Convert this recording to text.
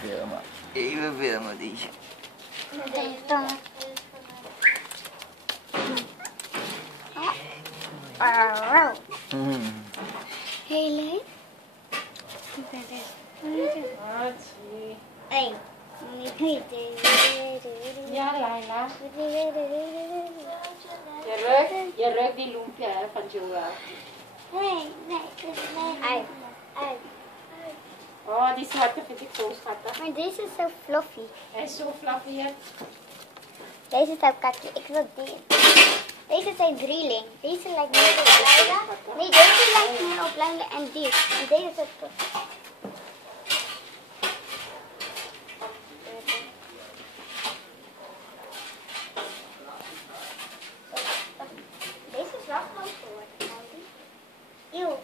filmen. Even filmen, Diesje. Heel leuk. Hey. Ja, Laila. Je ruikt die loempje hè, van Joel. Uit. Oh, die zwarte vind ik zo schattig. Maar deze is zo fluffy. Hij is zo fluffy. Hè? Deze is op kakje. Ik wil die. Deze zijn drieling. Deze lijkt meer op Laila. Nee, deze lijkt meer op Laila en die. En deze is op... Deze is wel groot geworden. Eeuw,